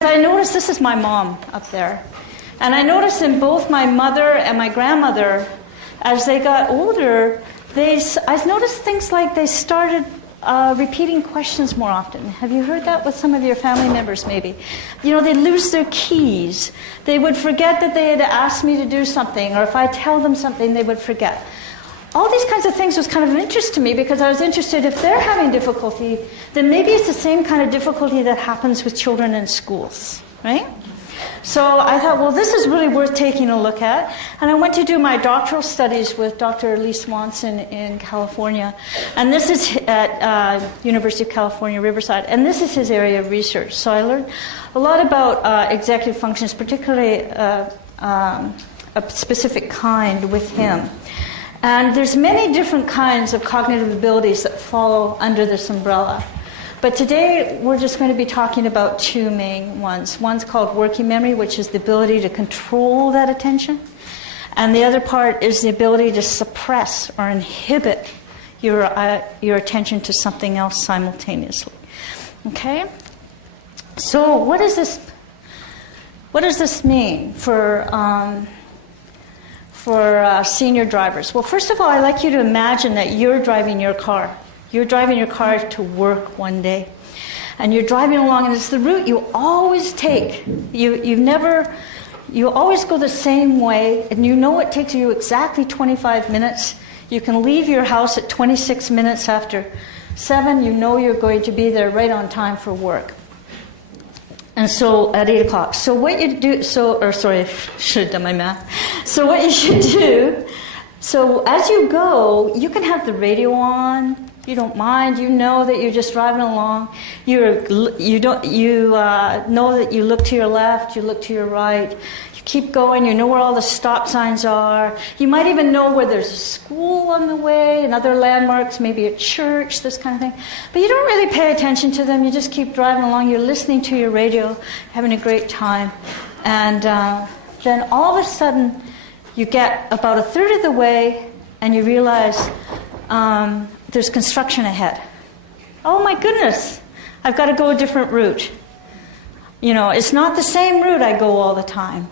I noticed, this is my mom up there, and I noticed in both my mother and my grandmother, as they got older, I noticed things like they started repeating questions more often. Have you heard that with some of your family members maybe? You know, they'd lose their keys. They would forget that they had asked me to do something, or if I tell them something, they would forget. All these kinds of things was kind of of interest to me because I was interested if they're having difficulty, then maybe it's the same kind of difficulty that happens with children in schools, right? So I thought, well, this is really worth taking a look at. And I went to do my doctoral studies with Dr. Lee Swanson in California. And this is at University of California, Riverside. And this is his area of research. So I learned a lot about executive functions, particularly a specific kind with him. And there's many different kinds of cognitive abilities that follow under this umbrella. But today we're just going to be talking about two main ones. One's called working memory, which is the ability to control that attention. And the other part is the ability to suppress or inhibit your attention to something else simultaneously. Okay? So what does this mean for senior drivers? Well, first of all, I'd like you to imagine that you're driving your car. You're driving your car to work one day, and you're driving along, and it's the route you always take. You always go the same way, and you know it takes you exactly 25 minutes. You can leave your house at 26 minutes after 7. You know you're going to be there right on time for work. And so at 8 o'clock. So what you do, I should have done my math. So what you should do, so as you go, you can have the radio on. You don't mind. You know that you're just driving along. You know that you look to your left, you look to your right. You keep going. You know where all the stop signs are. You might even know where there's a school on the way and other landmarks, maybe a church, this kind of thing. But you don't really pay attention to them. You just keep driving along. You're listening to your radio, having a great time. And then all of a sudden, you get about a third of the way, and you realize there's construction ahead. Oh my goodness, I've got to go a different route. You know, it's not the same route I go all the time.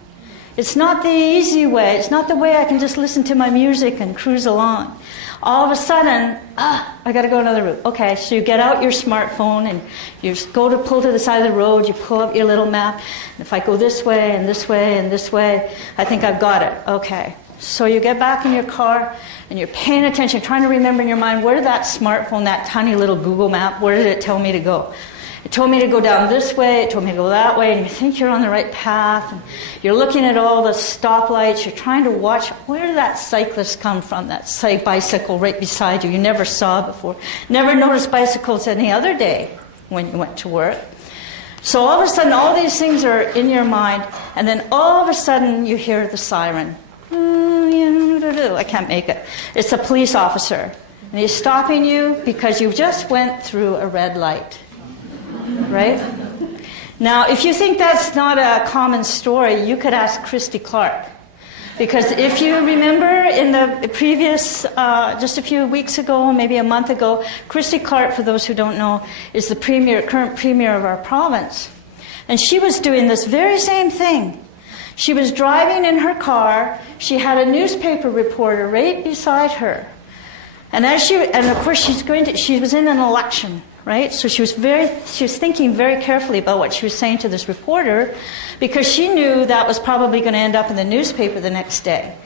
It's not the easy way. It's not the way I can just listen to my music and cruise along. All of a sudden, I got to go another route. Okay, so you get out your smartphone and you go to pull to the side of the road. You pull up your little map. And if I go this way and this way and this way, I think I've got it. Okay. So you get back in your car and you're paying attention, trying to remember in your mind, where did that smartphone, that tiny little Google map, where did it tell me to go? It told me to go down this way, it told me to go that way, and you think you're on the right path, and you're looking at all the stoplights, you're trying to watch, where did that cyclist come from, that bicycle right beside you, you never saw before. Never noticed bicycles any other day when you went to work. So all of a sudden, all these things are in your mind, and then all of a sudden, you hear the siren. I can't make it. It's a police officer, and he's stopping you because you just went through a red light, right? Now, if you think that's not a common story, you could ask Christy Clark, because if you remember in the previous, just a few weeks ago, maybe a month ago, Christy Clark, for those who don't know, is the current premier of our province, and she was doing this very same thing. She was driving in her car. She had a newspaper reporter right beside her. And of course she was in an election, right? So she was thinking very carefully about what she was saying to this reporter, because she knew that was probably going to end up in the newspaper the next day.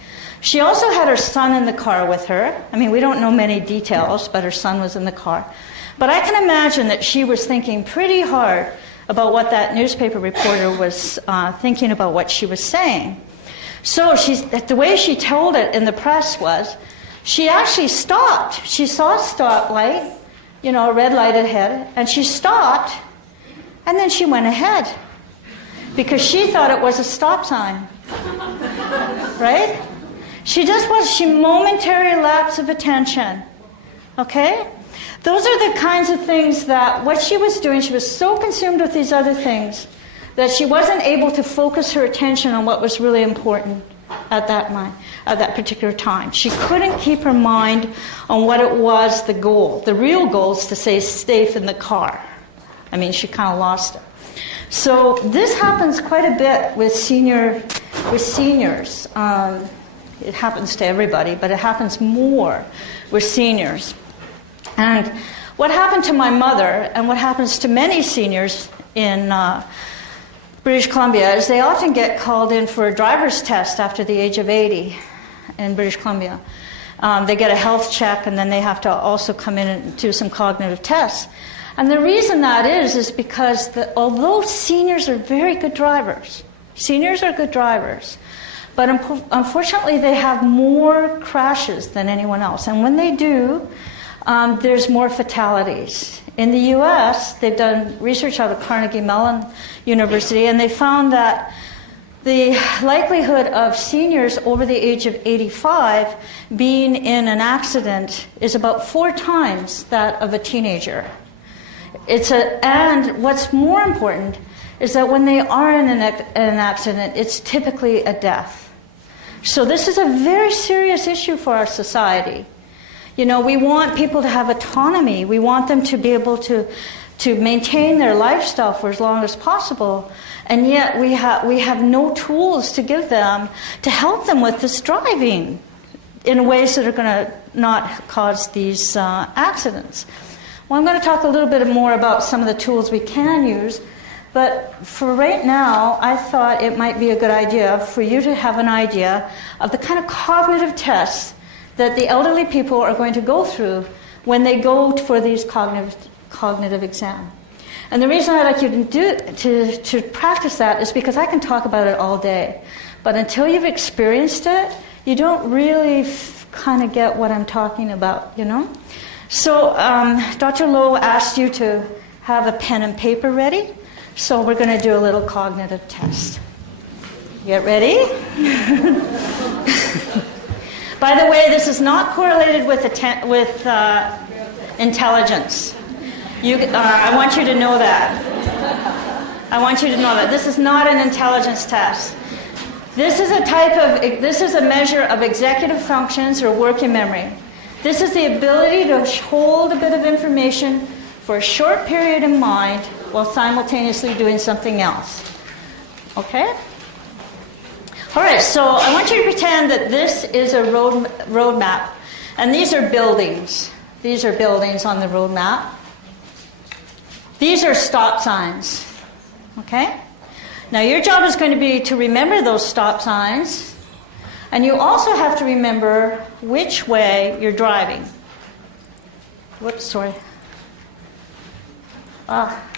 She also had her son in the car with her. I mean, we don't know many details, but her son was in the car. But I can imagine that she was thinking pretty hard about what that newspaper reporter was thinking about what she was saying. So the way she told it in the press was, she actually stopped. She saw a stoplight, a red light ahead, and she stopped, and then she went ahead because she thought it was a stop sign, right? She momentary lapse of attention, okay? Those are the kinds of things that what she was doing, she was so consumed with these other things that she wasn't able to focus her attention on what was really important at that particular time. She couldn't keep her mind on what it was, the goal. The real goal is to stay safe in the car. I mean, she kind of lost it. So this happens quite a bit with seniors. It happens to everybody, but it happens more with seniors. And what happened to my mother, and what happens to many seniors in British Columbia, is they often get called in for a driver's test after the age of 80 in British Columbia. They get a health check, and then they have to also come in and do some cognitive tests. And the reason that is because although seniors are very good drivers, but unfortunately they have more crashes than anyone else. And when they do, there's more fatalities. In the US, they've done research out of Carnegie Mellon University, and they found that the likelihood of seniors over the age of 85 being in an accident is about 4 times that of a teenager. And what's more important is that when they are in an accident, it's typically a death. So this is a very serious issue for our society. You know, we want people to have autonomy. We want them to be able to maintain their lifestyle for as long as possible. And yet we have no tools to give them to help them with this driving in ways that are going to not cause these accidents. Well, I'm going to talk a little bit more about some of the tools we can use. But for right now, I thought it might be a good idea for you to have an idea of the kind of cognitive tests that the elderly people are going to go through when they go for these cognitive exam. And the reason I'd like you to practice that is because I can talk about it all day. But until you've experienced it, you don't really kind of get what I'm talking about, you know? So Dr. Lowe asked you to have a pen and paper ready. So we're going to do a little cognitive test. Get ready? By the way, this is not correlated with intelligence. I want you to know that. This is not an intelligence test. This is a measure of executive functions or working memory. This is the ability to hold a bit of information for a short period in mind while simultaneously doing something else. Okay? All right, so I want you to pretend that this is a road map, and these are buildings. These are buildings on the road map. These are stop signs. Okay? Now your job is going to be to remember those stop signs, and you also have to remember which way you're driving. Whoops, sorry.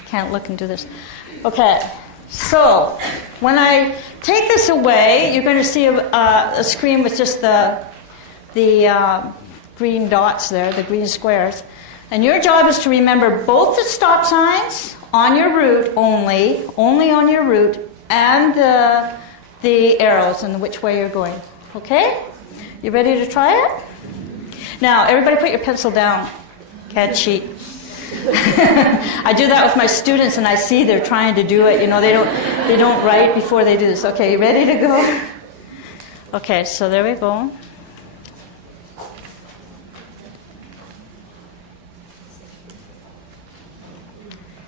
Can't look and do this. Okay, so when I take this away, you're going to see a screen with just the green dots there, the green squares. And your job is to remember both the stop signs on your route only on your route, and the arrows and which way you're going. Okay? You ready to try it? Now, everybody put your pencil down. Can't cheat. I do that with my students, and I see they're trying to do it. You know, they don't write before they do this. Okay, you ready to go? Okay, so there we go.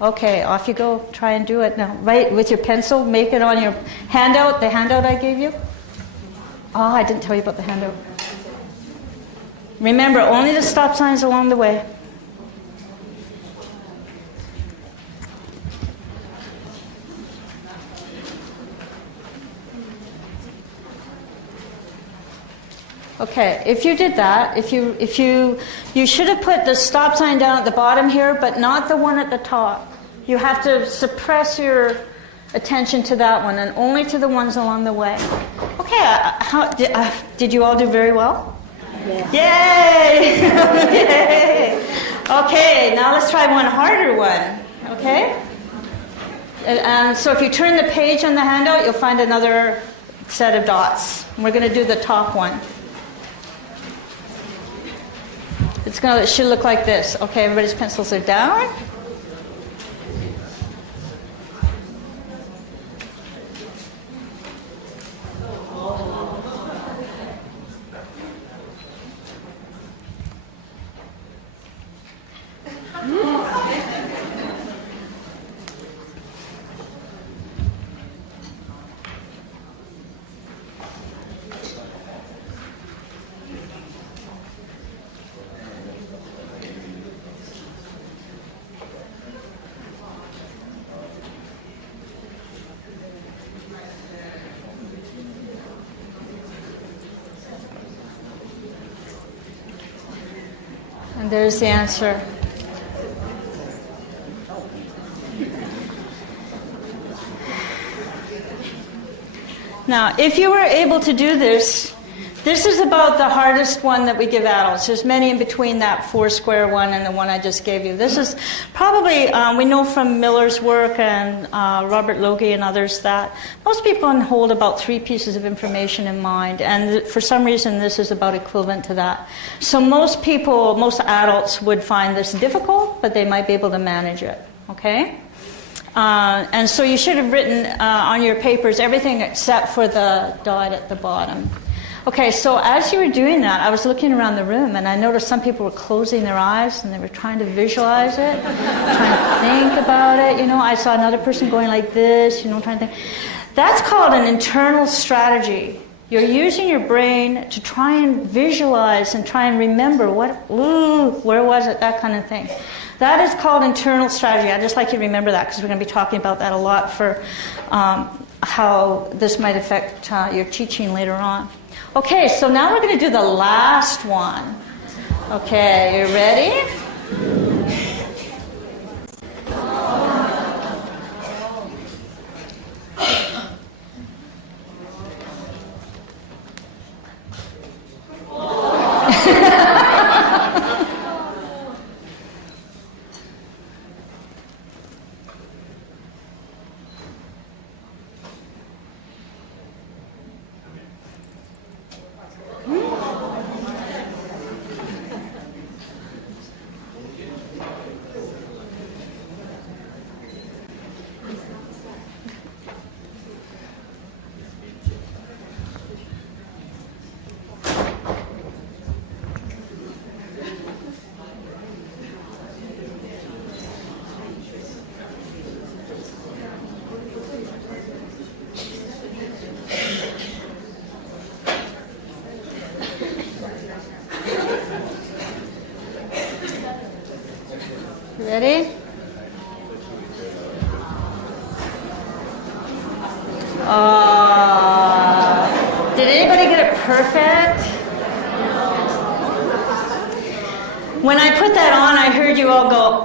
Okay, off you go. Try and do it now. Write with your pencil. Make it on your handout. The handout I gave you. Oh, I didn't tell you about the handout. Remember, only the stop signs along the way. Okay, if you did that, you should have put the stop sign down at the bottom here, but not the one at the top. You have to suppress your attention to that one and only to the ones along the way. Okay, did you all do very well? Yeah. Yay! Yay! Okay, now let's try one harder one. Okay? And so if you turn the page on the handout, you'll find another set of dots. We're going to do the top one. It should look like this. Okay, everybody's pencils are down. There's the answer. Now, if you were able to do this, this is about the hardest one that we give adults. There's many in between that 4-square one and the one I just gave you. This is probably, we know from Miller's work and Robert Logie and others that most people can hold about 3 pieces of information in mind, and for some reason this is about equivalent to that. So most people, most adults would find this difficult, but they might be able to manage it, okay? And so you should have written on your papers everything except for the dot at the bottom. Okay, so as you were doing that, I was looking around the room and I noticed some people were closing their eyes and they were trying to visualize it, trying to think about it. You know, I saw another person going like this, you know, trying to think. That's called an internal strategy. You're using your brain to try and visualize and try and remember where was it, that kind of thing. That is called internal strategy. I'd just like you to remember that because we're going to be talking about that a lot for how this might affect your teaching later on. Okay, so now we're going to do the last one. Okay, you ready? Ready? Did anybody get it perfect? When I put that on, I heard you all go,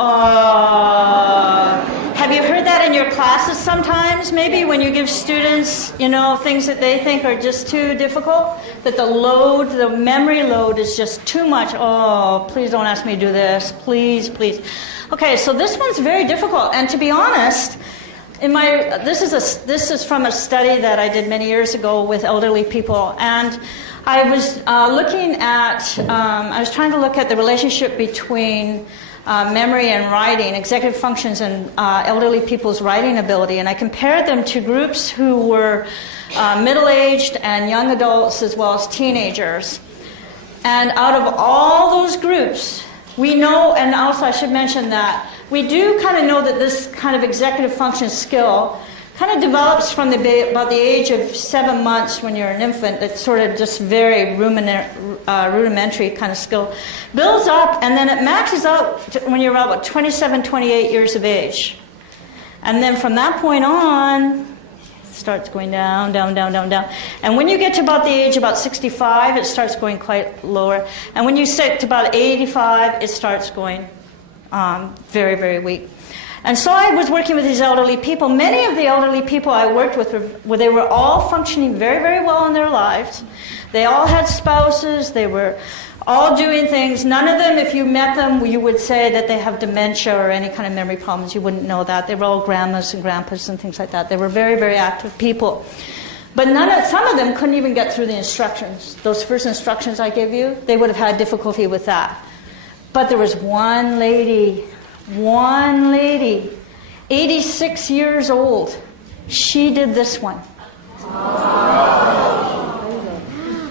Have you heard that in your classes sometimes? Maybe when you give students, you know, things that they think are just too difficult, that the memory load is just too much. Oh, please don't ask me to do this. Please, please. Okay, so this one's very difficult, and to be honest, this is from a study that I did many years ago with elderly people, and I was I was trying to look at the relationship between memory and writing, executive functions, and elderly people's writing ability, and I compared them to groups who were middle-aged and young adults as well as teenagers, and out of all those groups, we know, and also I should mention that we do kind of know that this kind of executive function skill kind of develops from about the age of 7 months when you're an infant. It's sort of just very rudimentary kind of skill. Builds up, and then it maxes out when you're about 27, 28 years of age. And then from that point on, starts going down, down, down, down, down. And when you get to about the age about 65, it starts going quite lower. And when you get to about 85, it starts going very, very weak. And so I was working with these elderly people. Many of the elderly people I worked with, they were all functioning very, very well in their lives. They all had spouses. They were all doing things. None of them, if you met them, you would say that they have dementia or any kind of memory problems. You wouldn't know that. They were all grandmas and grandpas and things like that. They were very, very active people. But some of them couldn't even get through the instructions. Those first instructions I gave you, they would have had difficulty with that. But there was one lady, 86 years old. She did this one.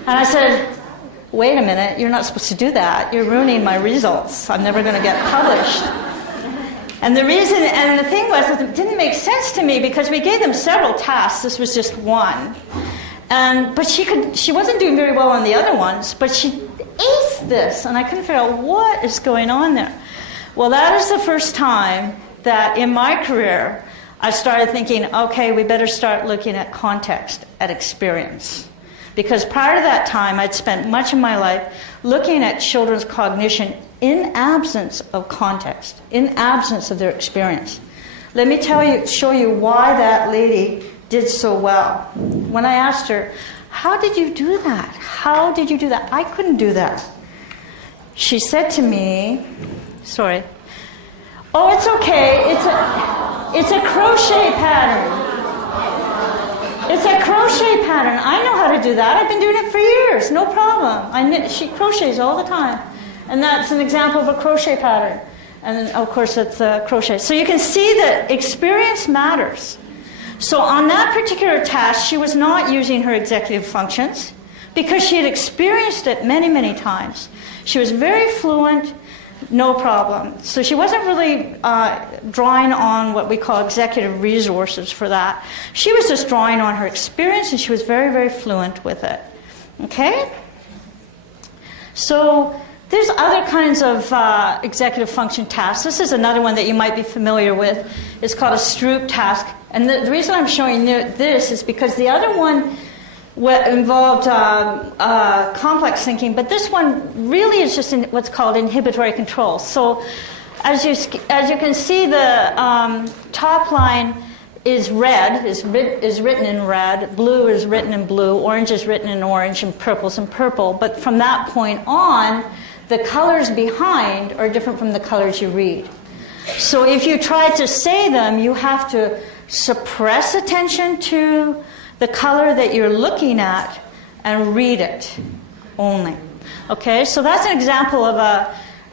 And I said, wait a minute, you're not supposed to do that. You're ruining my results. I'm never going to get published. And the reason, and the thing was, that it didn't make sense to me because we gave them several tasks. This was just one. But she wasn't doing very well on the other ones, but she aced this, and I couldn't figure out what is going on there. Well, that is the first time that in my career I started thinking, okay, we better start looking at context, at experience. Because prior to that time, I'd spent much of my life looking at children's cognition in absence of context, in absence of their experience. Let me show you why that lady did so well. When I asked her, how did you do that? How did you do that? I couldn't do that. She said to me, sorry, oh, it's okay. It's a crochet pattern. It's a crochet pattern. I know how to do that. I've been doing it for years. No problem. She crochets all the time. And that's an example of a crochet pattern. And then, of course, it's a crochet. So you can see that experience matters. So on that particular task, she was not using her executive functions because she had experienced it many, many times. She was very fluent, no problem. So she wasn't really drawing on what we call executive resources for that. She was just drawing on her experience, and she was very, very fluent with it. Okay? So there's other kinds of executive function tasks. This is another one that you might be familiar with. It's called a Stroop task. And the reason I'm showing you this is because the other one involved complex thinking, but this one really is just what's called inhibitory control. So as you can see, the top line is red, is written in red, blue is written in blue, orange is written in orange, and purple's in purple. But from that point on, the colors behind are different from the colors you read. So if you try to say them, you have to suppress attention to the color that you're looking at and read it only. Okay, so that's an example of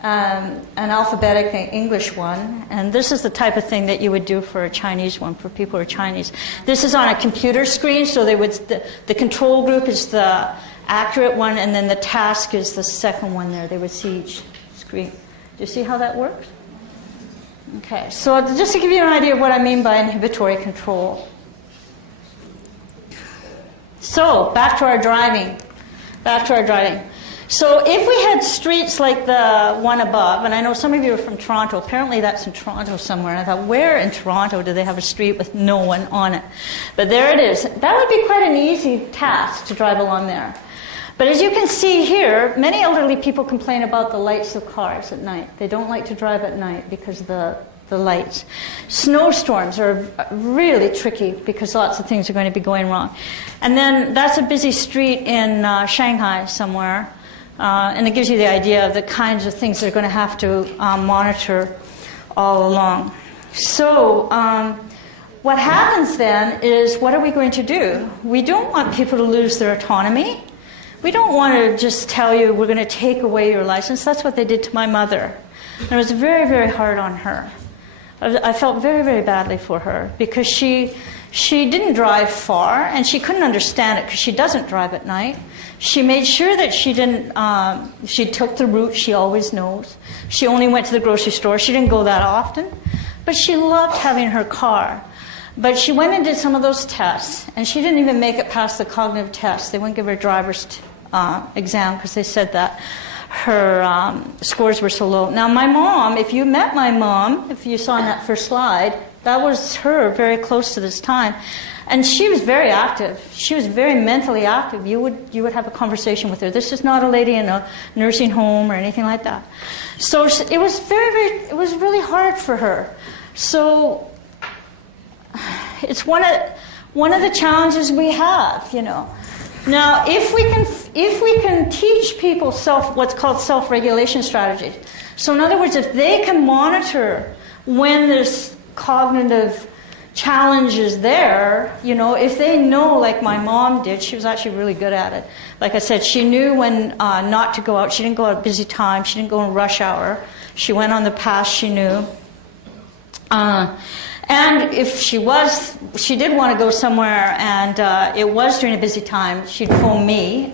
an alphabetic English one, and this is the type of thing that you would do for a Chinese one, for people who are Chinese. This is on a computer screen, so the control group is the accurate one, and then the task is the second one there. They would see each screen. Do you see how that works? Okay, so just to give you an idea of what I mean by inhibitory control. So, back to our driving. So if we had streets like the one above, and I know some of you are from Toronto, apparently that's in Toronto somewhere, and I thought, where in Toronto do they have a street with no one on it? But there it is. That would be quite an easy task to drive along there. But as you can see here, many elderly people complain about the lights of cars at night. They don't like to drive at night because of the lights. Snowstorms are really tricky because lots of things are going to be going wrong. And then that's a busy street in Shanghai somewhere. And it gives you the idea of the kinds of things they're going to have to monitor all along. So what happens then is, what are we going to do? We don't want people to lose their autonomy. We don't want to just tell you we're going to take away your license. That's what they did to my mother. And it was very, very hard on her. I felt very, very badly for her because she didn't drive far, and she couldn't understand it because she doesn't drive at night. She made sure that she took the route she always knows. She only went to the grocery store. She didn't go that often, but she loved having her car. But she went and did some of those tests, and she didn't even make it past the cognitive test. They wouldn't give her a driver's exam because they said that her scores were so low. Now, my mom, if you met my mom, if you saw in that first slide, that was her very close to this time. And she was very active. She was very mentally active. You would have a conversation with her. This is not a lady in a nursing home or anything like that. So it was it was really hard for her. So it's one of the challenges we have, you know. Now, if we can teach people what's called self-regulation strategies. So in other words, if they can monitor when there's cognitive challenges there, you know, if they know, like my mom did, she was actually really good at it. Like I said, she knew when not to go out. She didn't go at busy time. She didn't go in rush hour. She went on the path she knew. And if she did want to go somewhere and it was during a busy time, she'd phone me.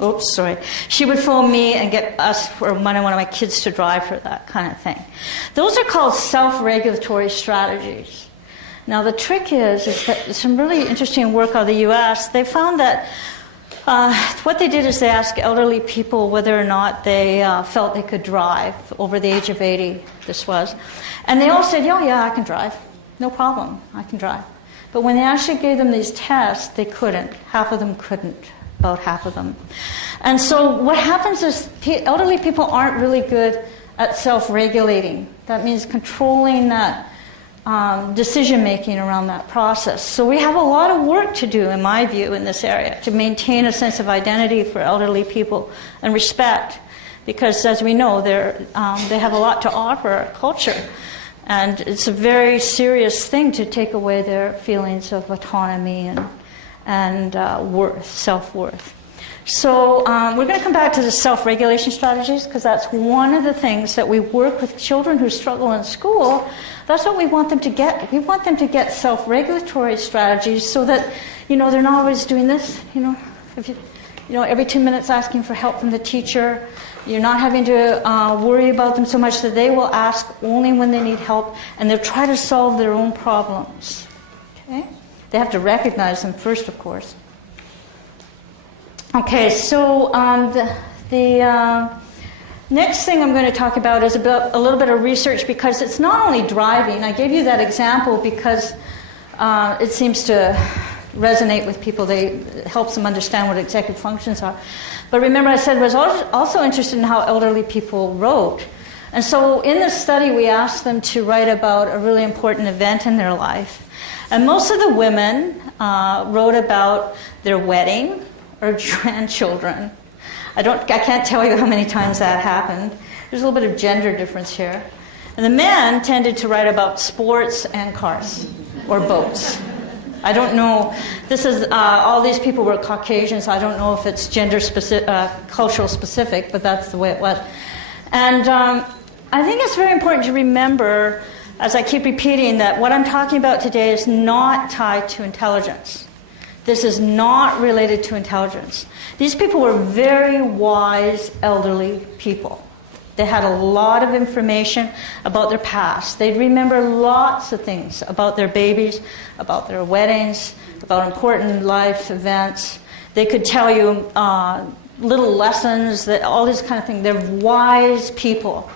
She would phone me and get us or one of my kids to drive her, that kind of thing. Those are called self-regulatory strategies. Now the trick is that some really interesting work out of the U.S., they found that what they did is they asked elderly people whether or not they felt they could drive over the age of 80, this was. And they all said, yeah, I can drive. No problem, I can drive. But when they actually gave them these tests, they couldn't. Half of them couldn't about half of them. And so what happens is elderly people aren't really good at self-regulating. That means controlling that decision-making around that process. So we have a lot of work to do, in my view, in this area, to maintain a sense of identity for elderly people and respect. Because, as we know, they have a lot to offer our culture. And it's a very serious thing to take away their feelings of autonomy and worth, self-worth. So we're going to come back to the self-regulation strategies, because that's one of the things that we work with children who struggle in school. That's what we want them to get. We want them to get self-regulatory strategies so that, they're not always doing this, every 2 minutes asking for help from the teacher. You're not having to worry about them so much that they will ask only when they need help, and they'll try to solve their own problems. Okay? They have to recognize them first, of course. Okay, so the next thing I'm going to talk about is about a little bit of research, because it's not only driving. I gave you that example because it seems to resonate with people. It helps them understand what executive functions are. But remember, I said I was also interested in how elderly people wrote. And so in this study, we asked them to write about a really important event in their life. And most of the women wrote about their wedding or grandchildren. I can't tell you how many times that happened. There's a little bit of gender difference here. And the men tended to write about sports and cars or boats. I don't know. This is all these people were Caucasian, so I don't know if it's gender specific, cultural specific, but that's the way it was. And I think it's very important to remember, as I keep repeating, that what I'm talking about today is not tied to intelligence. This is not related to intelligence. These people were very wise elderly people. They had a lot of information about their past. They'd remember lots of things about their babies, about their weddings, about important life events. They could tell you little lessons, all these kind of things. They're wise people.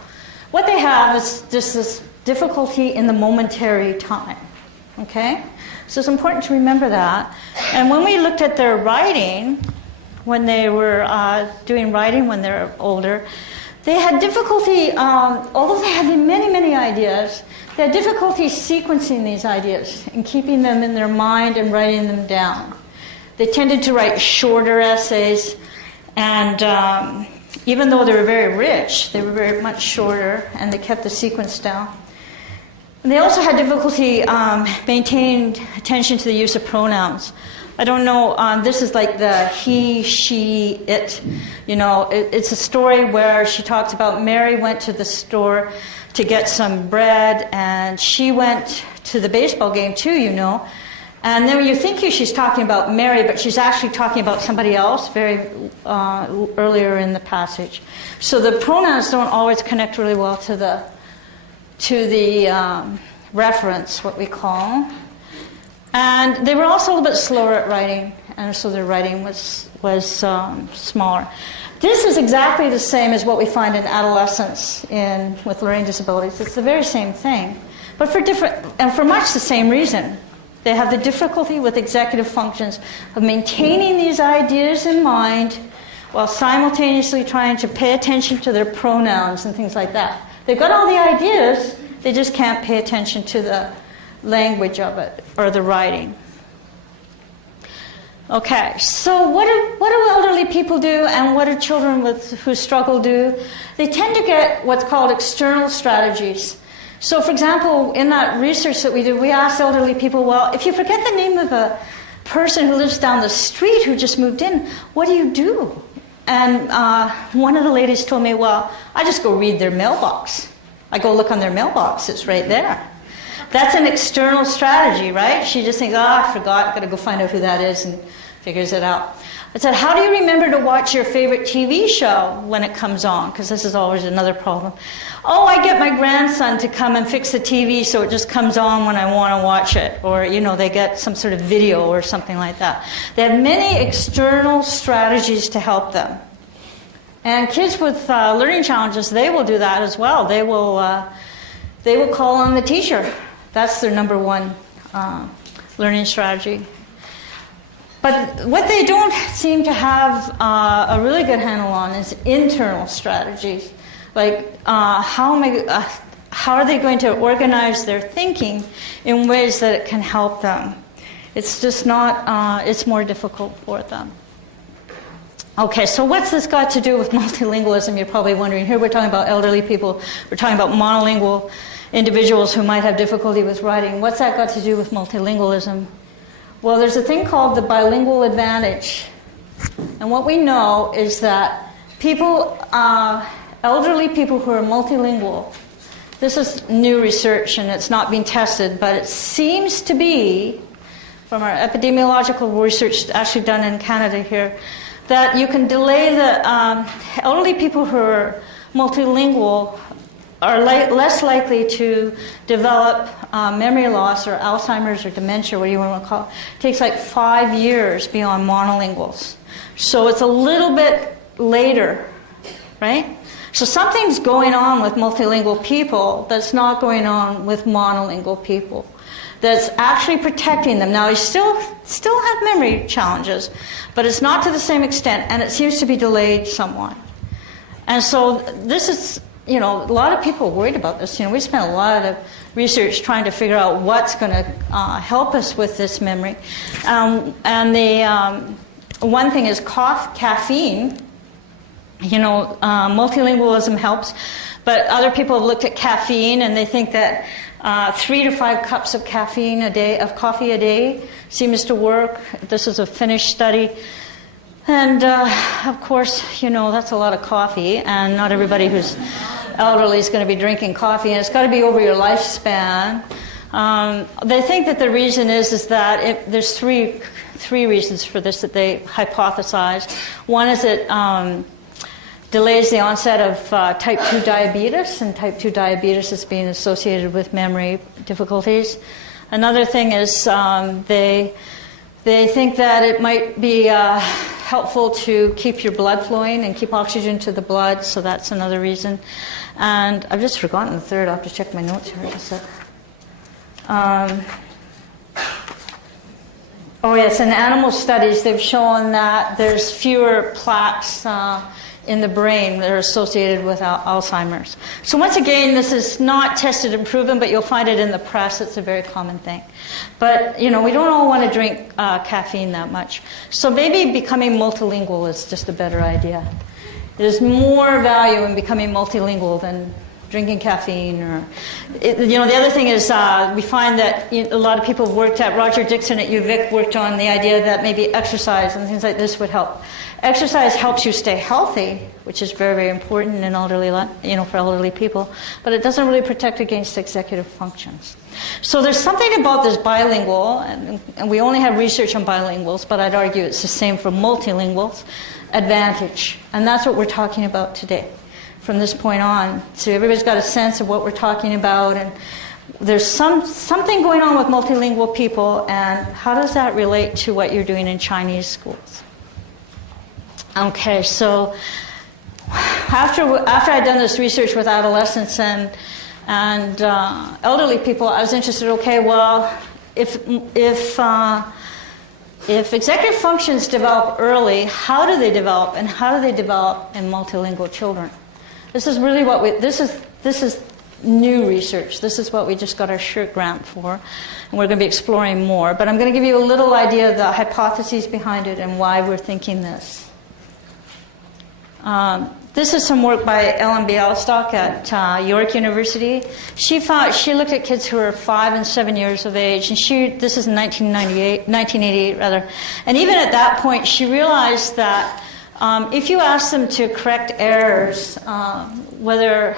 What they have is just this difficulty in the momentary time. Okay? So it's important to remember that. And when we looked at their writing, when they were doing writing when they were older, they had difficulty, although they had many, many ideas, they had difficulty sequencing these ideas and keeping them in their mind and writing them down. They tended to write shorter essays, and even though they were very rich, they were very much shorter, and they kept the sequence down. And they also had difficulty maintaining attention to the use of pronouns. I don't know, this is like the he, she, it. It's a story where she talks about Mary went to the store to get some bread, and she went to the baseball game too, And then you're thinking she's talking about Mary, but she's actually talking about somebody else very earlier in the passage. So the pronouns don't always connect really well to the reference, what we call. And they were also a little bit slower at writing, and so their writing was smaller. This is exactly the same as what we find in adolescents with learning disabilities. It's the very same thing, but for much the same reason. They have the difficulty with executive functions of maintaining these ideas in mind while simultaneously trying to pay attention to their pronouns and things like that. They've got all the ideas, they just can't pay attention to the language of it or the writing. Okay, so what do elderly people do, and what do children who struggle do? They tend to get what's called external strategies. So, for example, in that research that we did, we asked elderly people, well, if you forget the name of a person who lives down the street who just moved in, what do you do? And one of the ladies told me, well, I just go read their mailbox. I go look on their mailbox. It's right there. That's an external strategy, right? She just thinks, I forgot, got to go find out who that is, and figures it out. I said, how do you remember to watch your favorite TV show when it comes on? Because this is always another problem. Oh, I get my grandson to come and fix the TV so it just comes on when I want to watch it. Or, they get some sort of video or something like that. They have many external strategies to help them. And kids with learning challenges, they will do that as well. They will call on the teacher. That's their number one learning strategy. But what they don't seem to have a really good handle on is internal strategies. Like how are they going to organize their thinking in ways that it can help them? It's just not, it's more difficult for them. Okay, so what's this got to do with multilingualism? You're probably wondering. Here we're talking about elderly people. We're talking about monolingual individuals who might have difficulty with writing. What's that got to do with multilingualism? Well, there's a thing called the bilingual advantage. And what we know is that people, elderly people who are multilingual, this is new research and it's not been tested, but it seems to be, from our epidemiological research actually done in Canada here, that you can delay the elderly people who are multilingual are less likely to develop memory loss or Alzheimer's or dementia, whatever you want to call it. It takes like 5 years beyond monolinguals. So it's a little bit later, right? So something's going on with multilingual people that's not going on with monolingual people, that's actually protecting them. Now, you still have memory challenges, but it's not to the same extent, and it seems to be delayed somewhat. And so this is, a lot of people are worried about this. We spent a lot of research trying to figure out what's going to help us with this memory. And the one thing is caffeine. Multilingualism helps, but other people have looked at caffeine and they think that 3 to 5 cups of caffeine a day, of coffee a day, seems to work. This is a Finnish study. And of course, that's a lot of coffee, and not everybody who's elderly is going to be drinking coffee, and it's got to be over your lifespan. They think that the reason is that there's three reasons for this that they hypothesized. One is it delays the onset of type 2 diabetes, and type 2 diabetes is being associated with memory difficulties. Another thing is they think that it might be helpful to keep your blood flowing and keep oxygen to the blood, so that's another reason. And I've just forgotten the third. I'll have to check my notes here in a sec. Oh yes, in animal studies they've shown that there's fewer plaques in the brain that are associated with Alzheimer's. So once again, this is not tested and proven, but you'll find it in the press. It's a very common thing. But, we don't all want to drink caffeine that much. So maybe becoming multilingual is just a better idea. There's more value in becoming multilingual than drinking caffeine. The other thing is we find that a lot of people have worked at, Roger Dixon at UVic worked on the idea that maybe exercise and things like this would help. Exercise helps you stay healthy, which is very, very important in elderly, for elderly people, but it doesn't really protect against executive functions. So there's something about this bilingual, and we only have research on bilinguals, but I'd argue it's the same for multilinguals, advantage. And that's what we're talking about today from this point on. So everybody's got a sense of what we're talking about, and there's something going on with multilingual people, and how does that relate to what you're doing in Chinese schools? Okay, so after I'd done this research with adolescents and elderly people, I was interested. Okay, well, if executive functions develop early, how do they develop, and how do they develop in multilingual children? This is really what this is new research. This is what we just got our SHIRT grant for, and we're going to be exploring more. But I'm going to give you a little idea of the hypotheses behind it and why we're thinking this. This is some work by Ellen Bialystok at York University. She looked at kids who are 5 and 7 years of age, and this is in 1988 rather. And even at that point, she realized that if you ask them to correct errors, whether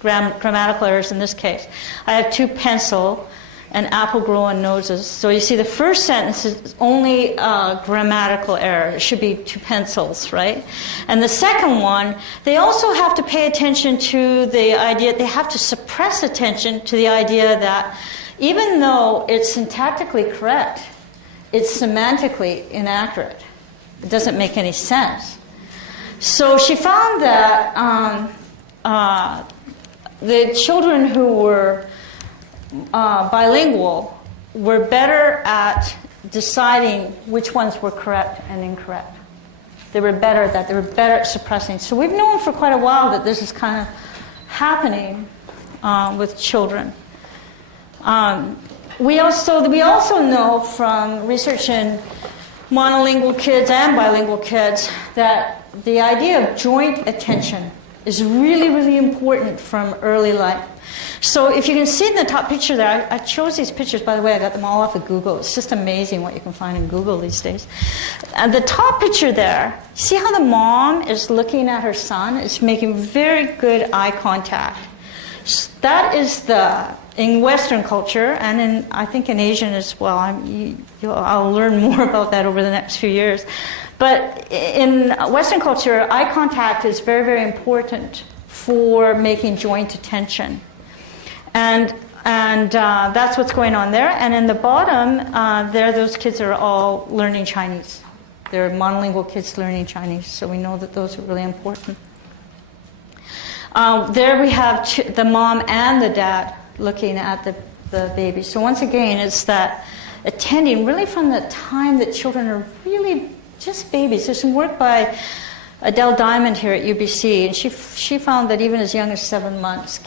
grammatical errors in this case, I have 2 pencil and apple growing noses. So you see the first sentence is only a grammatical error. It should be 2 pencils, right? And the second one, they also have to pay attention to the idea, they have to suppress attention to the idea that even though it's syntactically correct, it's semantically inaccurate. It doesn't make any sense. So she found that the children who were bilingual were better at deciding which ones were correct and incorrect. They were better at that. They were better at suppressing. So we've known for quite a while that this is kind of happening with children. We also know from research in monolingual kids and bilingual kids that the idea of joint attention is really, really important from early life. So if you can see in the top picture there, I chose these pictures, by the way, I got them all off of Google. It's just amazing what you can find in Google these days. And the top picture there, see how the mom is looking at her son? It's making very good eye contact. That is in Western culture, and I think in Asian as well. I'll learn more about that over the next few years. But in Western culture, eye contact is very, very important for making joint attention. And that's what's going on there. And in the bottom, those kids are all learning Chinese. They're monolingual kids learning Chinese, so we know that those are really important. There we have the mom and the dad looking at the baby. So once again, it's that attending really from the time that children are really just babies. There's some work by Adele Diamond here at UBC, and she found that even as young as 7 months,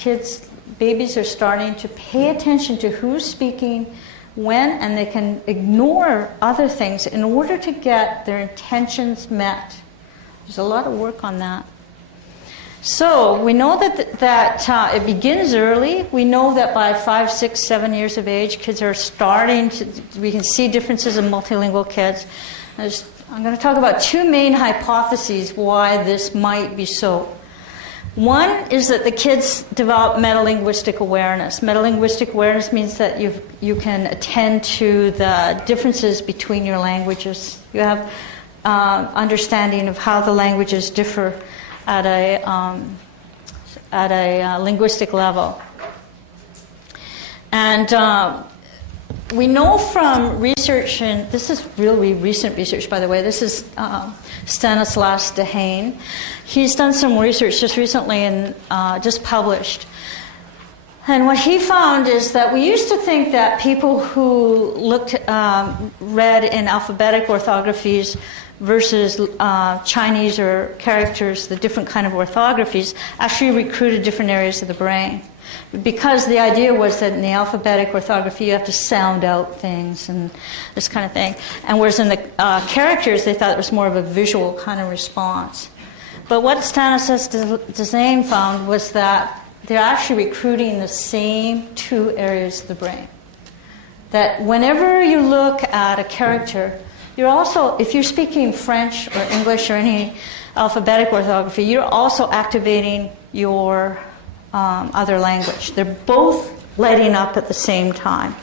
babies are starting to pay attention to who's speaking, when, and they can ignore other things in order to get their intentions met. There's a lot of work on that. So we know that it begins early. We know that by 5, 6, 7 years of age, kids are starting to, we can see differences in multilingual kids. I'm going to talk about two main hypotheses why this might be so. One is that the kids develop metalinguistic awareness. Metalinguistic awareness means that you can attend to the differences between your languages. You have understanding of how the languages differ at a linguistic level. And we know from research, and this is really recent research, by the way. This is Stanislas Dehaene. He's done some research just recently and just published. And what he found is that we used to think that people who read in alphabetic orthographies versus Chinese or characters, the different kind of orthographies, actually recruited different areas of the brain. Because the idea was that in the alphabetic orthography you have to sound out things and this kind of thing. And whereas in the characters they thought it was more of a visual kind of response. But what Stanislas Dehaene found was that they're actually recruiting the same two areas of the brain. That whenever you look at a character, you're also, if you're speaking French or English or any alphabetic orthography, you're also activating your other language. They're both lighting up at the same time.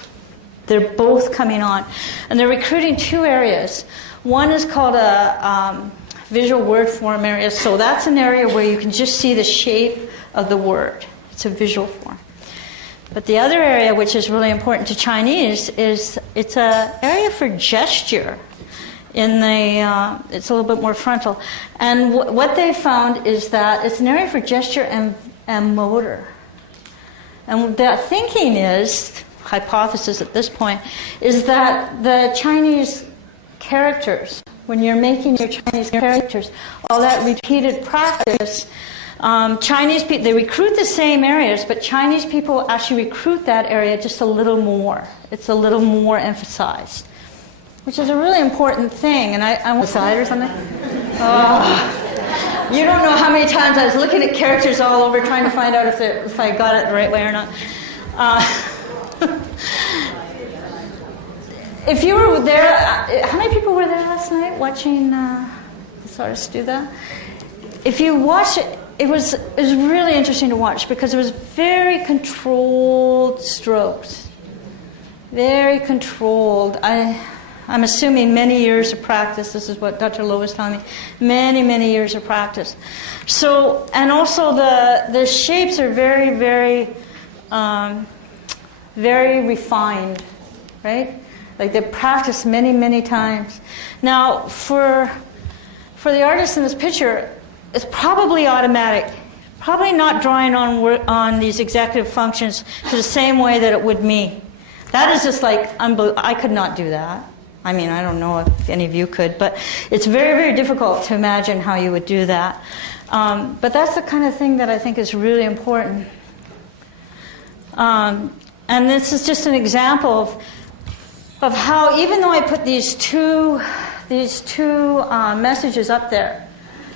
They're both coming on. And they're recruiting two areas. One is called a visual word form area. So that's an area where you can just see the shape of the word. It's a visual form. But the other area, which is really important to Chinese, is it's an area for gesture. It's a little bit more frontal. And what they found is that it's an area for gesture and motor. And the thinking is, hypothesis at this point, is that the Chinese characters, when you're making your Chinese characters, all that repeated practice, Chinese people, they recruit the same areas, but Chinese people actually recruit that area just a little more. It's a little more emphasized, which is a really important thing. And I'm beside or something. You don't know how many times I was looking at characters all over trying to find out if I got it the right way or not. If you were there, how many people were there last night watching the artists do that? If you watch it, it was really interesting to watch because it was very controlled strokes. Very controlled. I'm assuming many years of practice. This is what Dr. Lowe was telling me. Many, many years of practice. So, and also the shapes are very, very, very refined, right? Like they practice many, many times. Now, for the artist in this picture, it's probably automatic. Probably not drawing on these executive functions to the same way that it would me. That is just like unbelievable. I could not do that. I mean, I don't know if any of you could, but it's very, very difficult to imagine how you would do that. But that's the kind of thing that I think is really important. And this is just an example of how, even though I put these two messages up there,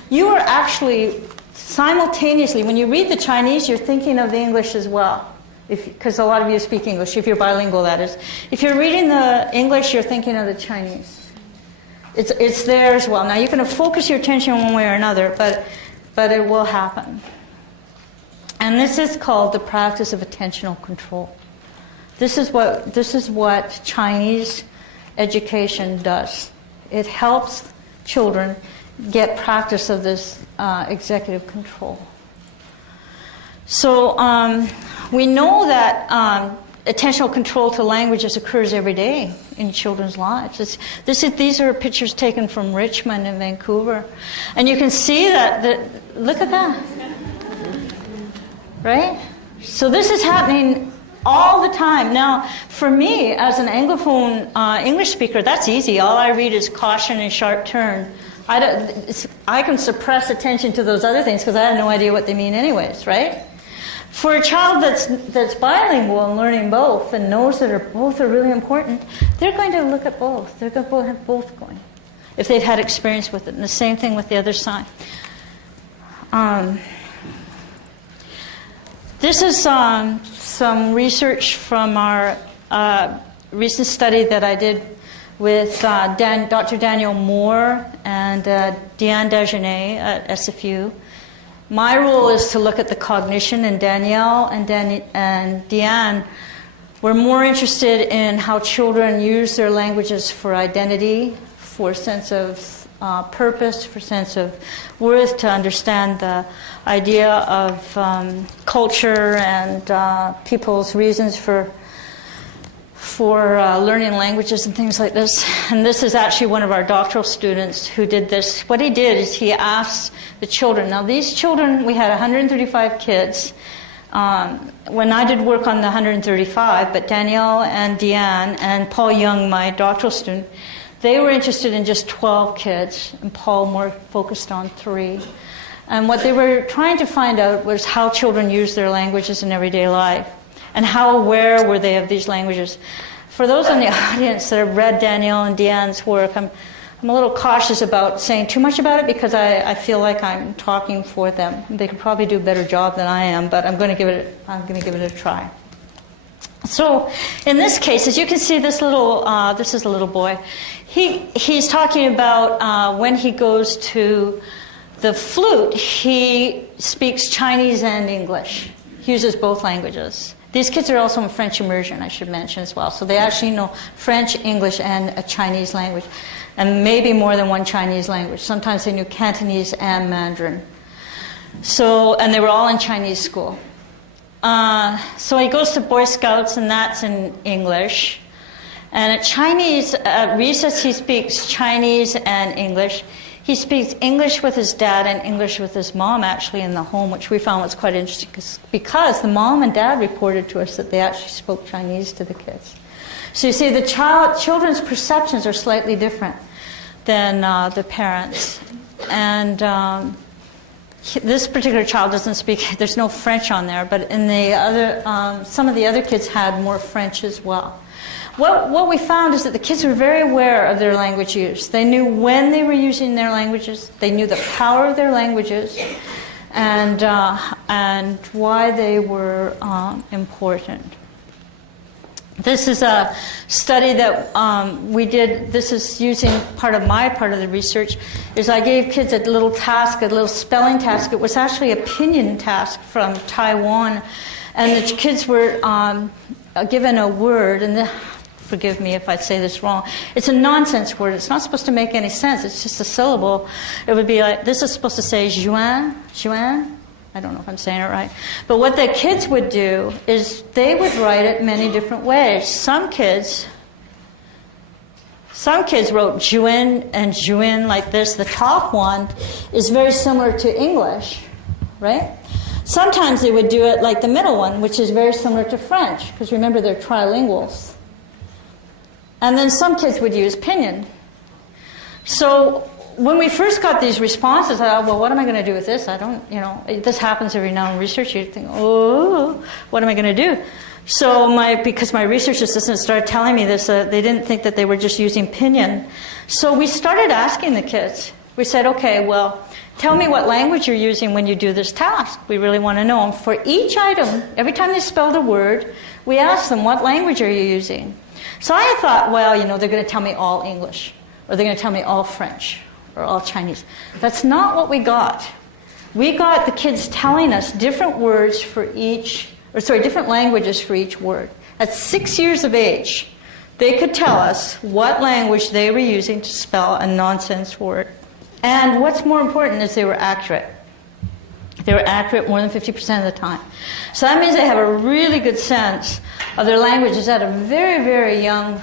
you are actually simultaneously, when you read the Chinese, you're thinking of the English as well. Because a lot of you speak English, if you're bilingual, that is. If you're reading the English, you're thinking of the Chinese. It's there as well. Now, you can focus your attention one way or another, but it will happen. And this is called the practice of attentional control. This is what Chinese education does. It helps children get practice of this executive control. So we know that attentional control to languages occurs every day in children's lives. These are pictures taken from Richmond and Vancouver. And you can see that look at that. Right? So this is happening all the time. Now, for me, as an Anglophone English speaker, that's easy. All I read is caution and sharp turn. I can suppress attention to those other things because I have no idea what they mean anyways, right? For a child that's bilingual and learning both and knows that both are really important, they're going to look at both. They're going to have both going if they've had experience with it. And the same thing with the other side. This is some research from our recent study that I did with Dr. Daniel Moore and Diane Dagenet at SFU. My role is to look at the cognition, and Danielle and Diane were more interested in how children use their languages for identity, for sense of purpose, for sense of worth, to understand the idea of culture and people's reasons for learning languages and things like this. And this is actually one of our doctoral students who did this. What he did is he asked the children. Now these children, we had 135 kids. When I did work on the 135, but Danielle and Deanne and Paul Young, my doctoral student, they were interested in just 12 kids, and Paul more focused on 3. And what they were trying to find out was how children use their languages in everyday life, and how aware were they of these languages. For those in the audience that have read Danielle and Deanne's work, I'm a little cautious about saying too much about it because I feel like I'm talking for them. They could probably do a better job than I am, but I'm going to give it a try. So, in this case, as you can see, this is a little boy. He's talking about when he goes to the flute, he speaks Chinese and English. He uses both languages. These kids are also in French immersion, I should mention as well. So they actually know French, English, and a Chinese language. And maybe more than one Chinese language. Sometimes they knew Cantonese and Mandarin. And they were all in Chinese school. So he goes to Boy Scouts, and that's in English. And at recess, he speaks Chinese and English. He speaks English with his dad and English with his mom, actually, in the home, which we found was quite interesting because the mom and dad reported to us that they actually spoke Chinese to the kids. So you see, the children's perceptions are slightly different than the parents. And this particular child doesn't speak, there's no French on there, but in the other, some of the other kids had more French as well. What we found is that the kids were very aware of their language use. They knew when they were using their languages, they knew the power of their languages, and why they were important. This is a study that we did. This is using part of the research. Is I gave kids a little task, a little spelling task. It was actually a pinyin task from Taiwan, and the kids were given a word, and forgive me if I say this wrong. It's a nonsense word. It's not supposed to make any sense. It's just a syllable. It would be like, this is supposed to say juin. I don't know if I'm saying it right. But what the kids would do is they would write it many different ways. Some kids wrote juin and juin like this. The top one is very similar to English, right? Sometimes they would do it like the middle one, which is very similar to French, because remember, they're trilinguals. And then some kids would use pinyin. So when we first got these responses, I thought, well, what am I going to do with this? I don't, this happens every now in research. You think, oh, what am I going to do? So because my research assistant started telling me this, they didn't think that they were just using pinyin. So we started asking the kids. We said, okay, well, tell me what language you're using when you do this task. We really want to know. And for each item, every time they spelled a word, we asked them, what language are you using? So I thought, well, they're going to tell me all English, or they're going to tell me all French, or all Chinese. That's not what we got. We got the kids telling us different words for different languages for each word. At 6 years of age, they could tell us what language they were using to spell a nonsense word. And what's more important is they were accurate. They were accurate more than 50% of the time. So that means they have a really good sense of their languages at a very, very young,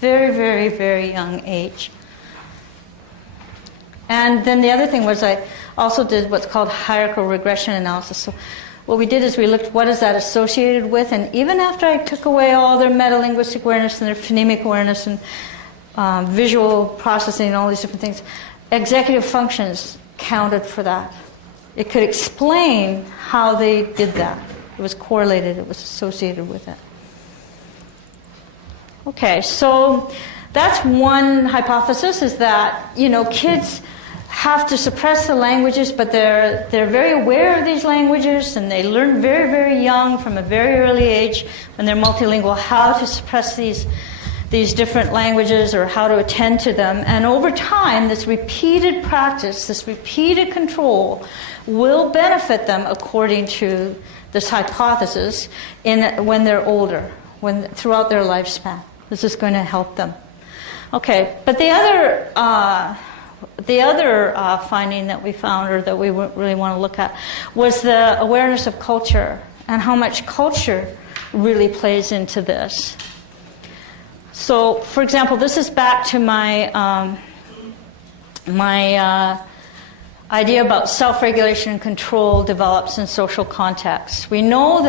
very, very, very young age. And then the other thing was I also did what's called hierarchical regression analysis. So what we did is we looked what is that associated with, and even after I took away all their metalinguistic awareness and their phonemic awareness and visual processing and all these different things, executive functions counted for that. It could explain how they did that. It was correlated, it was associated with it. Okay, so that's one hypothesis, is that, kids have to suppress the languages, but they're very aware of these languages, and they learn very, very young, from a very early age, when they're multilingual, how to suppress these different languages or how to attend to them. And over time, this repeated practice, this repeated control will benefit them according to this hypothesis when they're older, throughout their lifespan. This is going to help them. Okay, but the other finding that we found, or that we really want to look at, was the awareness of culture and how much culture really plays into this. So, for example, this is back to my idea about self-regulation and control develops in social contexts. We know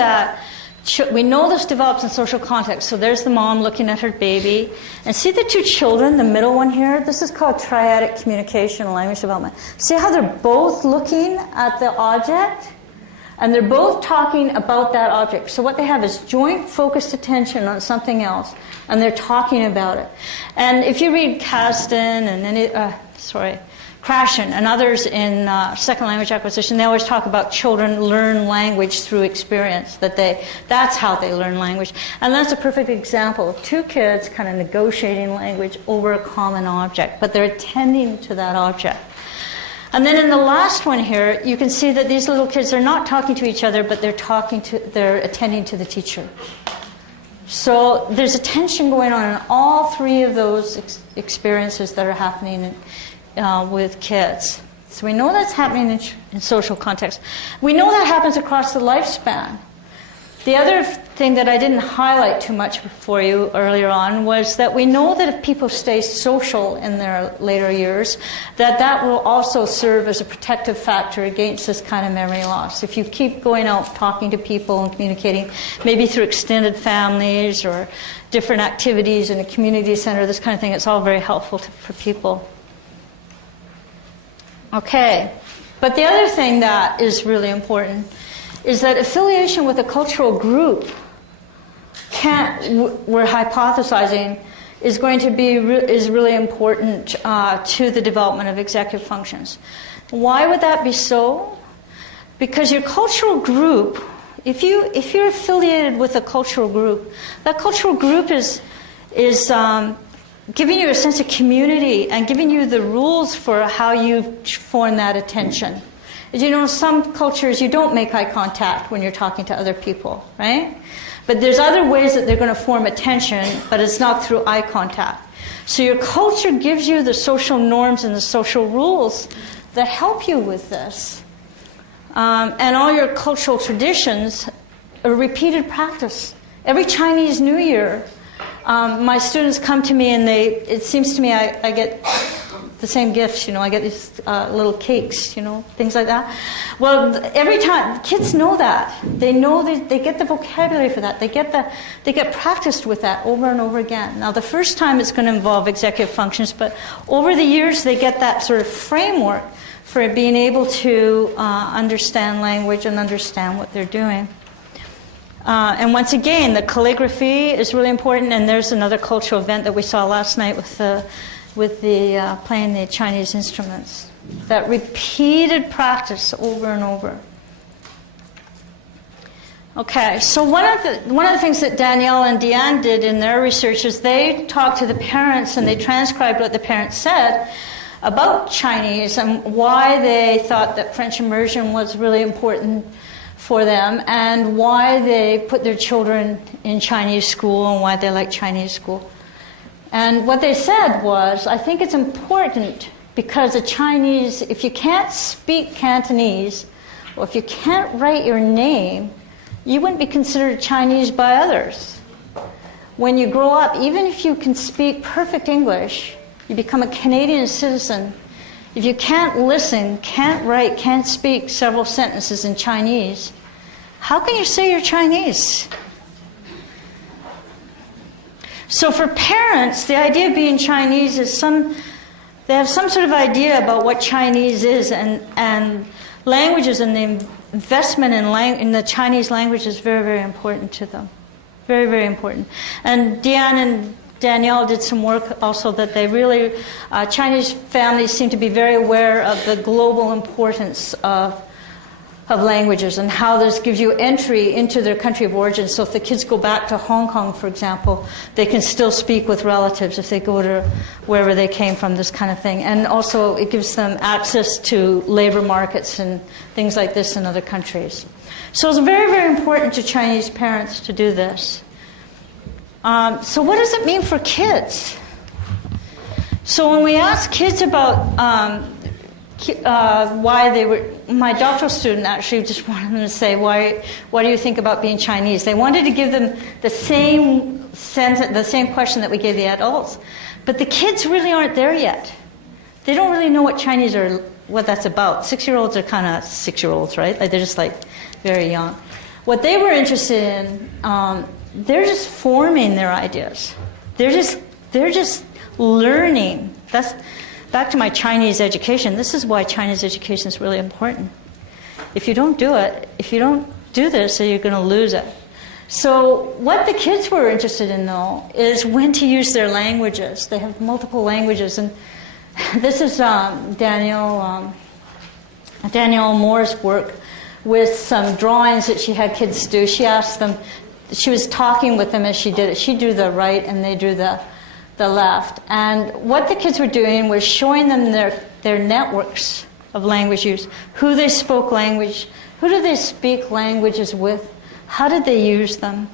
this develops in social context. So there's the mom looking at her baby. And see the two children, the middle one here? This is called triadic communication and language development. See how they're both looking at the object? And they're both talking about that object. So what they have is joint focused attention on something else, and they're talking about it. And if you read Krashen and others in second language acquisition, they always talk about children learn language through experience, that's how they learn language. And that's a perfect example of two kids kind of negotiating language over a common object, but they're attending to that object. And then in the last one here, you can see that these little kids are not talking to each other, but they're attending to the teacher. So there's attention going on in all three of those experiences that are happening with kids. So we know that's happening in social context. We know that happens across the lifespan. The other thing that I didn't highlight too much for you earlier on was that we know that if people stay social in their later years, that will also serve as a protective factor against this kind of memory loss. If you keep going out talking to people and communicating, maybe through extended families or different activities in a community center, this kind of thing, it's all very helpful for people. Okay, but the other thing that is really important is that affiliation with a cultural group we're hypothesizing is really important to the development of executive functions. Why would that be so? Because your cultural group, if you're affiliated with a cultural group, that cultural group is giving you a sense of community and giving you the rules for how you form that attention. As you know, some cultures you don't make eye contact when you're talking to other people, right? But there's other ways that they're going to form attention, but it's not through eye contact. So your culture gives you the social norms and the social rules that help you with this. And all your cultural traditions are repeated practice. Every Chinese New Year, my students come to me and it seems to me I get the same gifts. I get these little cakes, things like that. Well, every time kids know that, they know they get the vocabulary for that. They get practiced with that over and over again. Now, the first time it's going to involve executive functions, but over the years they get that sort of framework for being able to understand language and understand what they're doing. And once again, the calligraphy is really important, and there's another cultural event that we saw last night with the playing the Chinese instruments. That repeated practice over and over. Okay, so one of the things that Danielle and Deanne did in their research is they talked to the parents and they transcribed what the parents said about Chinese and why they thought that French immersion was really important for them and why they put their children in Chinese school and why they like Chinese school. And what they said was, I think it's important because the Chinese, if you can't speak Cantonese or if you can't write your name, you wouldn't be considered Chinese by others. When you grow up, even if you can speak perfect English, you become a Canadian citizen. If you can't listen, can't write, can't speak several sentences in Chinese, how can you say you're Chinese? So for parents, the idea of being Chinese is they have some sort of idea about what Chinese is, and languages and the investment in the Chinese language is very, very important to them. Very, very important. And Deanne and Danielle did some work also that they really, Chinese families seem to be very aware of the global importance of languages and how this gives you entry into their country of origin. So if the kids go back to Hong Kong, for example, they can still speak with relatives if they go to wherever they came from, this kind of thing. And also it gives them access to labor markets and things like this in other countries. So it's very, very important to Chinese parents to do this. So what does it mean for kids? So when we ask kids about why they were, my doctoral student actually just wanted them to say, why do you think about being Chinese? They wanted to give them the same question that we gave the adults. But the kids really aren't there yet. They don't really know what Chinese are, what that's about. 6-year-olds are kind of 6-year-olds, right? Like they're just like very young. What they were interested in, they're just forming their ideas. They're just learning. That's back to my Chinese education. This is why Chinese education is really important. If you don't do it, if you don't do this, then you're going to lose it. So what the kids were interested in, though, is when to use their languages. They have multiple languages, and this is Danielle Moore's work with some drawings that she had kids do. She asked them. She was talking with them as she did it. She drew the right and they drew the left. And what the kids were doing was showing them their networks of language use, who they spoke language, who do they speak languages with, how did they use them.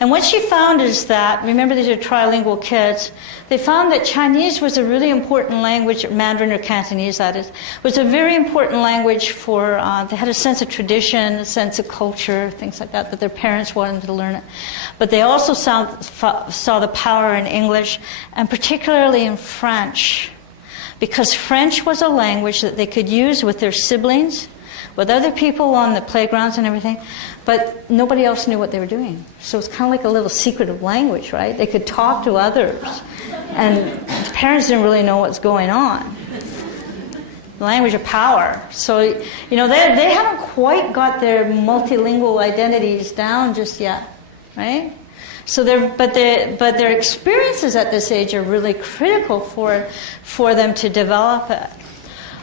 And what she found is that, remember these are trilingual kids, they found that Chinese was a really important language, Mandarin or Cantonese that is, was a very important language for, they had a sense of tradition, a sense of culture, things like that their parents wanted to learn it. But they also saw the power in English, and particularly in French, because French was a language that they could use with their siblings, with other people on the playgrounds and everything, but nobody else knew what they were doing. So it's kind of like a little secretive language, right? They could talk to others, and parents didn't really know what's going on. The language of power. So, they haven't quite got their multilingual identities down just yet, right? So but their experiences at this age are really critical for them to develop it.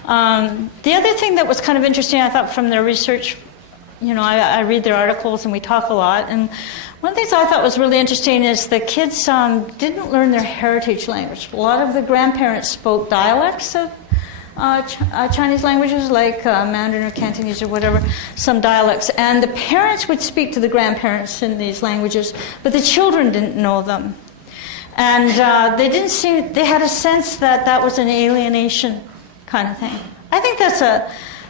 The other thing that was kind of interesting, I thought, from their research, I read their articles and we talk a lot, and one of the things I thought was really interesting is the kids didn't learn their heritage language. A lot of the grandparents spoke dialects of Chinese languages, like Mandarin or Cantonese or whatever, some dialects, and the parents would speak to the grandparents in these languages, but the children didn't know them. And they had a sense that was an alienation kind of thing. I think that's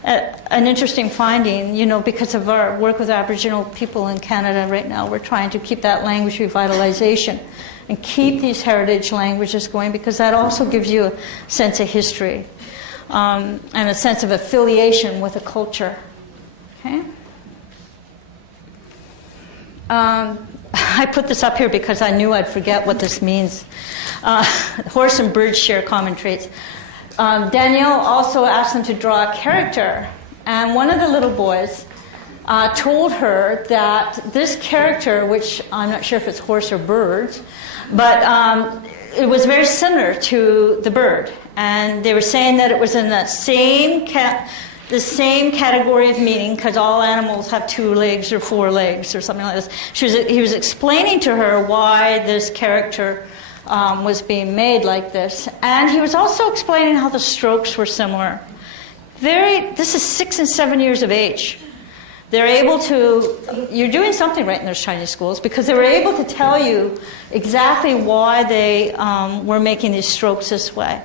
an interesting finding, you know, because of our work with Aboriginal people in Canada right now. We're trying to keep that language revitalization and keep these heritage languages going, because that also gives you a sense of history and a sense of affiliation with a culture. Okay? I put this up here because I knew I'd forget what this means. Horse and bird share common traits. Danielle also asked them to draw a character, and one of the little boys told her that this character, which I'm not sure if it's horse or bird, but it was very similar to the bird, and they were saying that it was in the same category of meaning, because all animals have 2 legs or 4 legs or something like this. He was explaining to her why this character was being made like this, and he was also explaining how the strokes were similar. This is 6 and 7 years of age. They're able to, you're doing something right in those Chinese schools, because they were able to tell you exactly why they were making these strokes this way.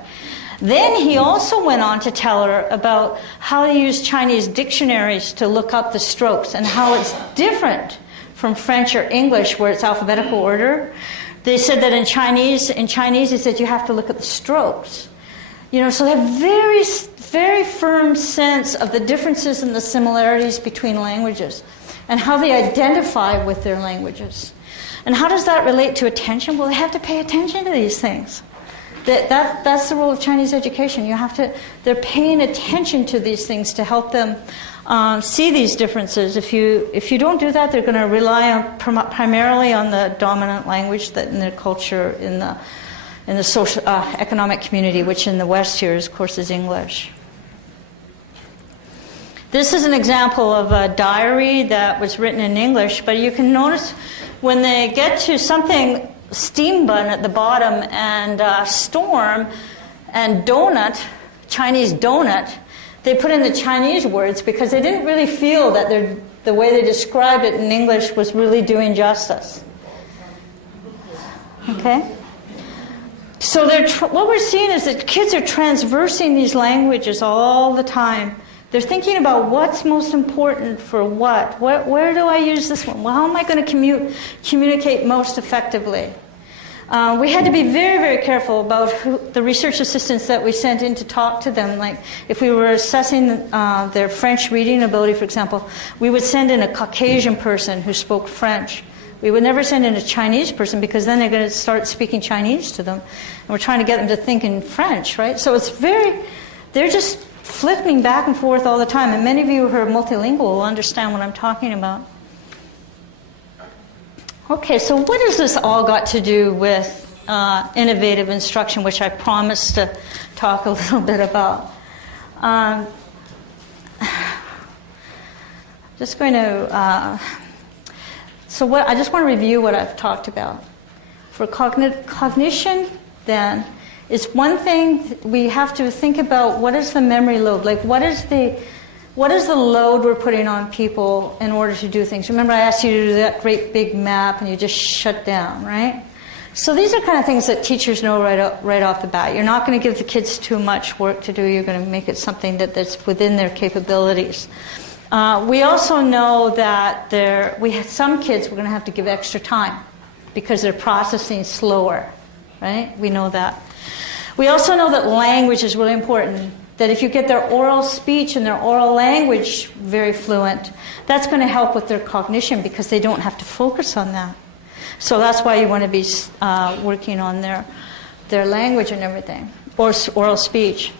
Then he also went on to tell her about how they use Chinese dictionaries to look up the strokes, and how it's different from French or English, where it's alphabetical order. They said that in Chinese, he said you have to look at the strokes. You know, so they have very, very firm sense of the differences and the similarities between languages, and how they identify with their languages. And how does that relate to attention? Well, they have to pay attention to these things. That's the role of Chinese education. They're paying attention to these things to help them see these differences. If you don't do that, they're going to rely primarily on the dominant language that in their culture, in the social economic community, which in the West here, of course, is English. This is an example of a diary that was written in English, but you can notice when they get to something steam bun at the bottom, and storm and donut, Chinese donut, they put in the Chinese words because they didn't really feel that the way they described it in English was really doing justice. Okay? So what we're seeing is that kids are transversing these languages all the time. They're thinking about what's most important for what. Where do I use this one? Well, how am I going to communicate most effectively? We had to be very, very careful about the research assistants that we sent in to talk to them. Like, if we were assessing their French reading ability, for example, we would send in a Caucasian person who spoke French. We would never send in a Chinese person, because then they're going to start speaking Chinese to them. And we're trying to get them to think in French, right? So they're just flipping back and forth all the time. And many of you who are multilingual will understand what I'm talking about. Okay, so what has this all got to do with innovative instruction, which I promised to talk a little bit about? Just going to, I just want to review what I've talked about. For cognition, then, is one thing we have to think about: what is the memory load? Like, what is the load we're putting on people in order to do things? Remember, I asked you to do that great big map, and you just shut down, right? So these are kind of things that teachers know right off the bat. You're not going to give the kids too much work to do. You're going to make it something that's within their capabilities. We also know that some kids we're going to have to give extra time because they're processing slower, right? We know that. We also know that language is really important. That if you get their oral speech and their oral language very fluent, that's going to help with their cognition, because they don't have to focus on that. So that's why you want to be working on their language and everything, or oral speech.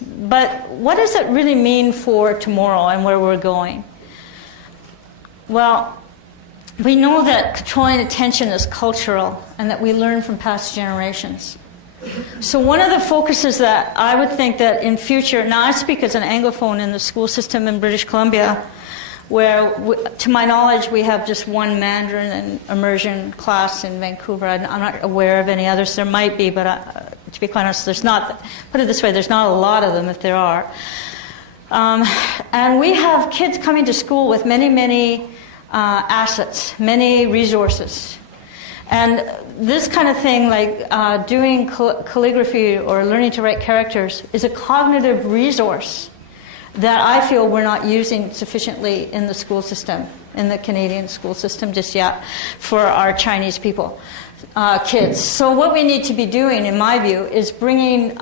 But what does it really mean for tomorrow and where we're going? Well, we know that controlling attention is cultural, and that we learn from past generations. So one of the focuses that I would think that in future, now I speak as an Anglophone in the school system in British Columbia, where, to my knowledge, we have just one Mandarin and immersion class in Vancouver. I'm not aware of any others. There might be, but to be quite honest, there's not. Put it this way, there's not a lot of them, if there are. And we have kids coming to school with many, many assets, many resources. And this kind of thing, like doing calligraphy or learning to write characters, is a cognitive resource that I feel we're not using sufficiently in the school system, in the Canadian school system just yet for our Chinese people, kids. So what we need to be doing, in my view, is bringing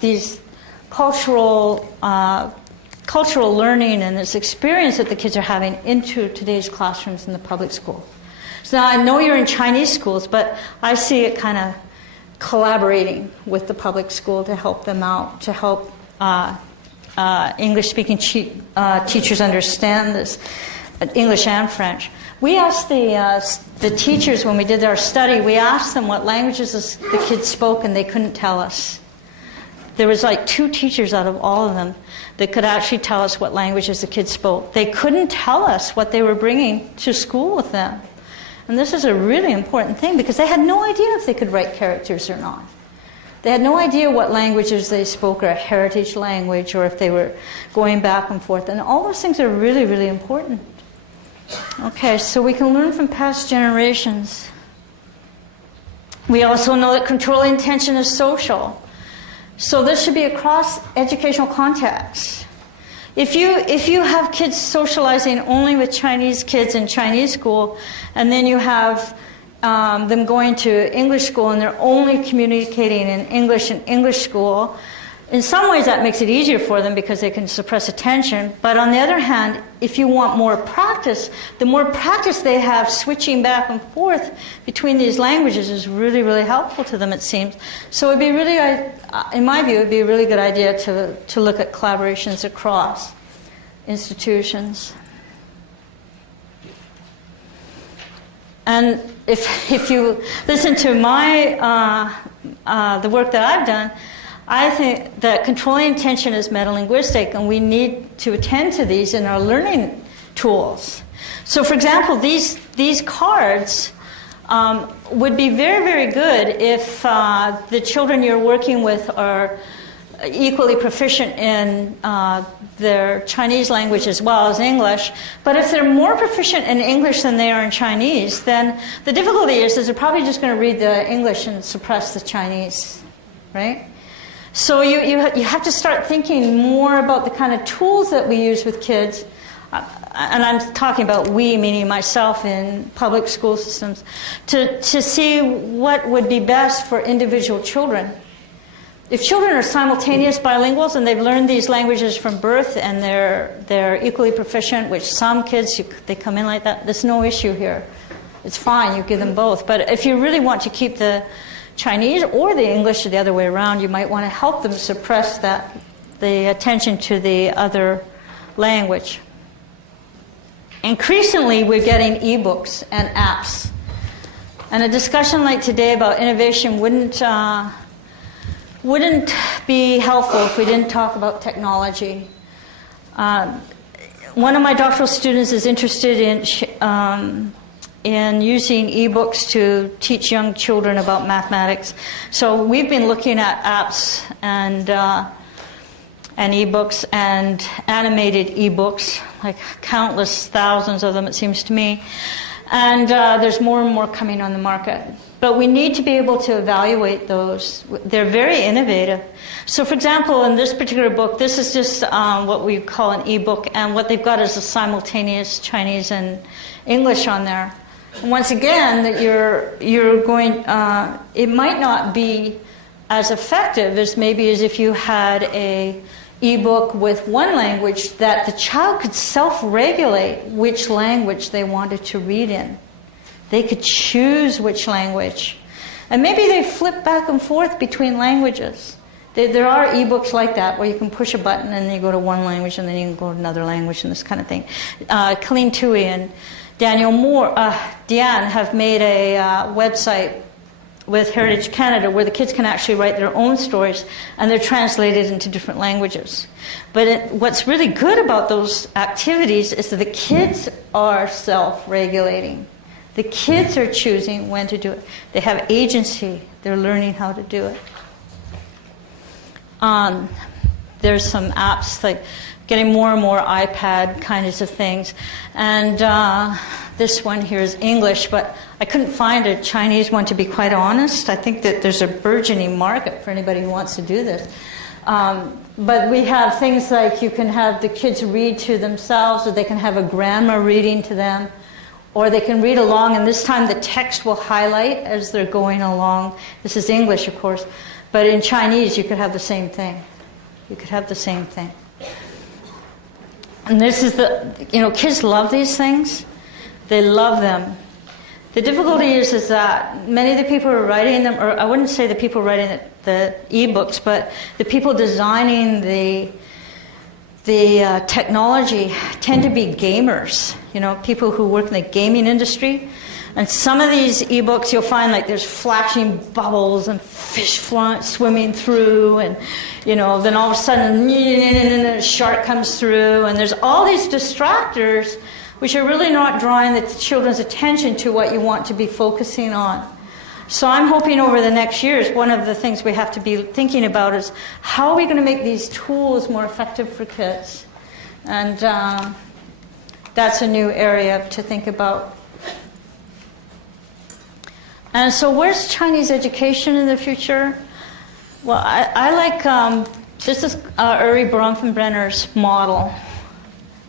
these cultural learning and this experience that the kids are having into today's classrooms in the public school. So now I know you're in Chinese schools, but I see it kind of collaborating with the public school to help them out, to help English-speaking teachers understand this, English and French. We asked the teachers when we did our study, we asked them what languages the kids spoke, and they couldn't tell us. There was like 2 teachers out of all of them that could actually tell us what languages the kids spoke. They couldn't tell us what they were bringing to school with them. And this is a really important thing because they had no idea if they could write characters or not. They had no idea what languages they spoke or a heritage language or if they were going back and forth. And all those things are really, really important. Okay, so we can learn from past generations. We also know that controlling attention is social. So this should be across educational contexts. If you have kids socializing only with Chinese kids in Chinese school, and then you have them going to English school and they're only communicating in English school, in some ways that makes it easier for them because they can suppress attention. But on the other hand, if you want more practice, the more practice they have switching back and forth between these languages is really, really helpful to them, it seems. So it would be really, in my view, it would be a really good idea to look at collaborations across institutions. And if you listen to my the work that I've done, I think that controlling attention is metalinguistic, and we need to attend to these in our learning tools. So, for example, these cards would be very, very good if the children you're working with are equally proficient in their Chinese language as well as English. But if they're more proficient in English than they are in Chinese, then the difficulty is they're probably just going to read the English and suppress the Chinese, right? So you have to start thinking more about the kind of tools that we use with kids, and I'm talking about we, meaning myself, in public school systems, to see what would be best for individual children. If children are simultaneous bilinguals and they've learned these languages from birth and they're equally proficient, which some kids, they come in like that, there's no issue here. It's fine, you give them both. But if you really want to keep the Chinese or the English the other way around, you might want to help them suppress the attention to the other language. Increasingly, we're getting ebooks and apps. And a discussion like today about innovation wouldn't be helpful if we didn't talk about technology. One of my doctoral students is interested in using ebooks to teach young children about mathematics. So we've been looking at apps and ebooks and animated ebooks, like countless thousands of them, it seems to me. And there's more and more coming on the market. But we need to be able to evaluate those. They're very innovative. So, for example, in this particular book, this is just what we call an ebook, and what they've got is a simultaneous Chinese and English on there. And once again, that you're going. It might not be as effective as maybe as if you had a ebook with one language that the child could self-regulate which language they wanted to read in. They could choose which language. And maybe they flip back and forth between languages. There are ebooks like that where you can push a button and then you go to one language and then you can go to another language and this kind of thing. Colleen Toohey and Diane have made a website with Heritage Canada where the kids can actually write their own stories and they're translated into different languages. But what's really good about those activities is that the kids are self-regulating. The kids are choosing when to do it. They have agency. They're learning how to do it. There's some apps like getting more and more iPad kinds of things. And this one here is English, but I couldn't find a Chinese one, to be quite honest. I think that there's a burgeoning market for anybody who wants to do this. But we have things like you can have the kids read to themselves, or they can have a grandma reading to them, or they can read along, and this time the text will highlight as they're going along. This is English, of course, but in Chinese you could have the same thing. You could have the same thing. And this is kids love these things. They love them. The difficulty is that many of the people who are writing them, or I wouldn't say the people writing the e-books, but the people designing the technology tend to be gamers, people who work in the gaming industry. And some of these e-books you'll find like there's flashing bubbles and fish swimming through, and then all of a sudden a shark comes through, and there's all these distractors which are really not drawing the children's attention to what you want to be focusing on. So I'm hoping over the next years, one of the things we have to be thinking about is how are we going to make these tools more effective for kids? And that's a new area to think about. And so where's Chinese education in the future? Well, I like, this is Uri Bronfenbrenner's model.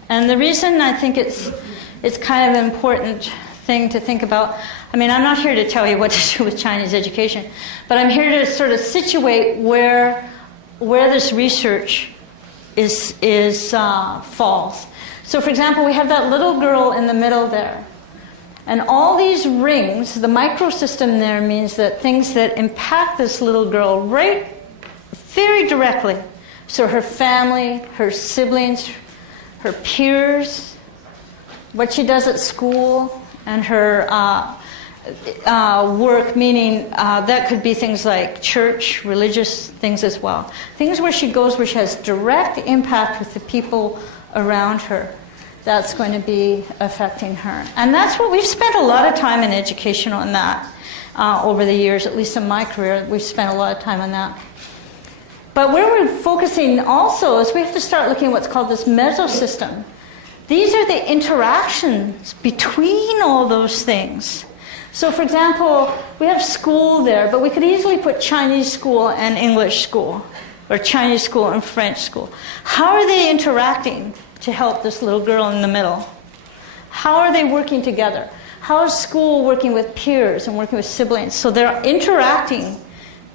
And the reason I think it's kind of an important thing to think about, I'm not here to tell you what to do with Chinese education, but I'm here to sort of situate where this research falls. So for example, we have that little girl in the middle there. And all these rings, the microsystem there means that things that impact this little girl right very directly. So her family, her siblings, her peers, what she does at school, and her work, meaning that could be things like church, religious things as well. Things where she goes where she has direct impact with the people around her. That's going to be affecting her. And that's what we've spent a lot of time in education on that over the years, at least in my career. We've spent a lot of time on that. But where we're focusing also is we have to start looking at what's called this mesosystem. These are the interactions between all those things. So for example, we have school there, but we could easily put Chinese school and English school, or Chinese school and French school. How are they interacting to help this little girl in the middle? How are they working together? How is school working with peers and working with siblings? So they're interacting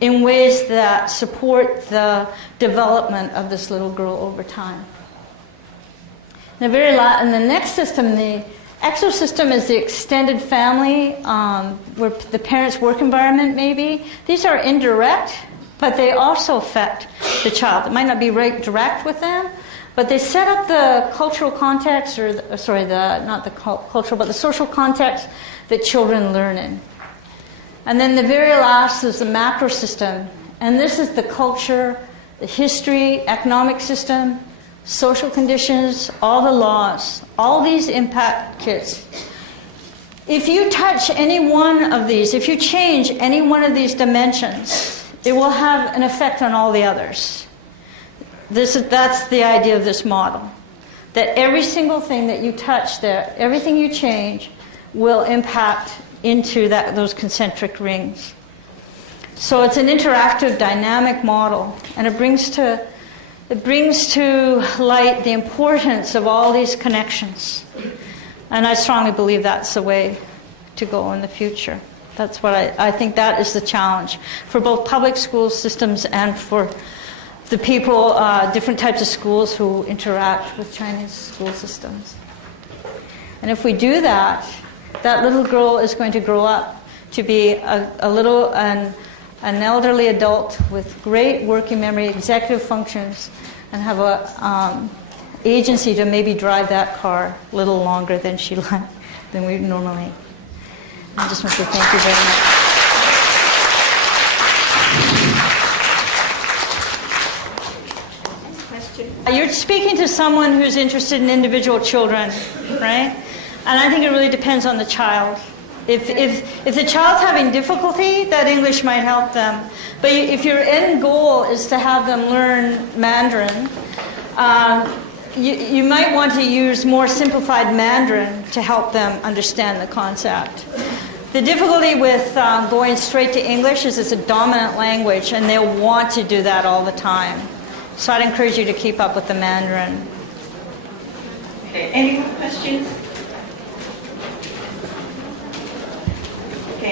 in ways that support the development of this little girl over time. In the next system, the exosystem is the extended family, where the parents' work environment maybe. These are indirect, but they also affect the child. It might not be right direct with them, but they set up the cultural context, not the cultural, but the social context that children learn in. And then the very last is the macro system. And this is the culture, the history, economic system, social conditions, all the laws. All these impact kids. If you touch any one of these, if you change any one of these dimensions, it will have an effect on all the others. That's the idea of this model. That every single thing that you touch there, everything you change, will impact into those concentric rings. So it's an interactive, dynamic model, and it brings to light the importance of all these connections. And I strongly believe that's the way to go in the future. That's what I think that is the challenge for both public school systems and for the people, different types of schools who interact with Chinese school systems. And if we do that, that little girl is going to grow up to be an elderly adult with great working memory, executive functions, and have a agency to maybe drive that car a little longer than we normally. I just want to say thank you very much. You're speaking to someone who's interested in individual children, right? And I think it really depends on the child. If the child's having difficulty, that English might help them. But if your end goal is to have them learn Mandarin, you might want to use more simplified Mandarin to help them understand the concept. The difficulty with going straight to English is it's a dominant language, and they'll want to do that all the time. So I'd encourage you to keep up with the Mandarin. Okay, any more questions?